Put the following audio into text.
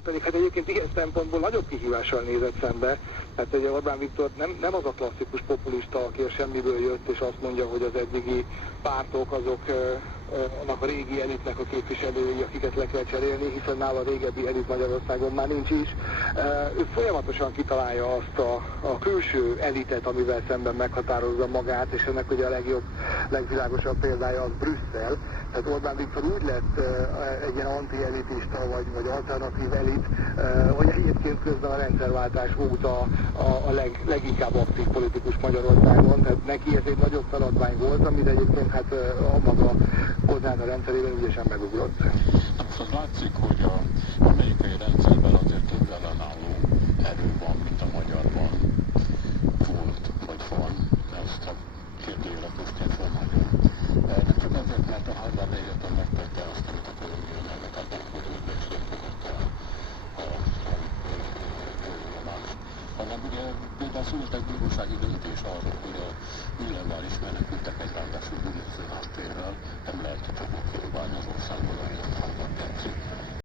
Pedig hát egyébként ilyen szempontból nagyobb kihívással nézett szembe. Hát ugye Orbán Viktor nem az a klasszikus populista, aki semmiből jött és azt mondja, hogy az eddigi pártok azok annak a régi elitnek a képviselői, akiket le kell cserélni, hiszen nála a régebbi elit Magyarországon már nincs is. Ő folyamatosan kitalálja azt a külső elitet, amivel szemben meghatározza magát, és ennek ugye a legjobb, legvilágosabb példája az Brüsszel. Tehát Orbán Viktor úgy lett egy ilyen anti-elitista vagy alternatív elit, hogy egyébként közben a rendszerváltás óta a leginkább aktív politikus Magyarországon. Tehát neki ez egy nagyobb feladvány volt, amit egyébként hát a maga kormányzat rendszerében ügyesen megugrott. Hát az látszik, hogy az amerikai rendszerben azért több ellenálló erő van, mint a magyarban volt, vagy van. Ezt a kérdőjeleközként vonhatjuk. Nem csak azért, mert a Harvard Egyetem megtette azt, amit a körülményeket adnak, hogy ő becslékozott el a tudomást, hanem ugye például született egy bírósági döntés arról, hogy a illegális menekültek egy ráadásul bűnöző háttérrel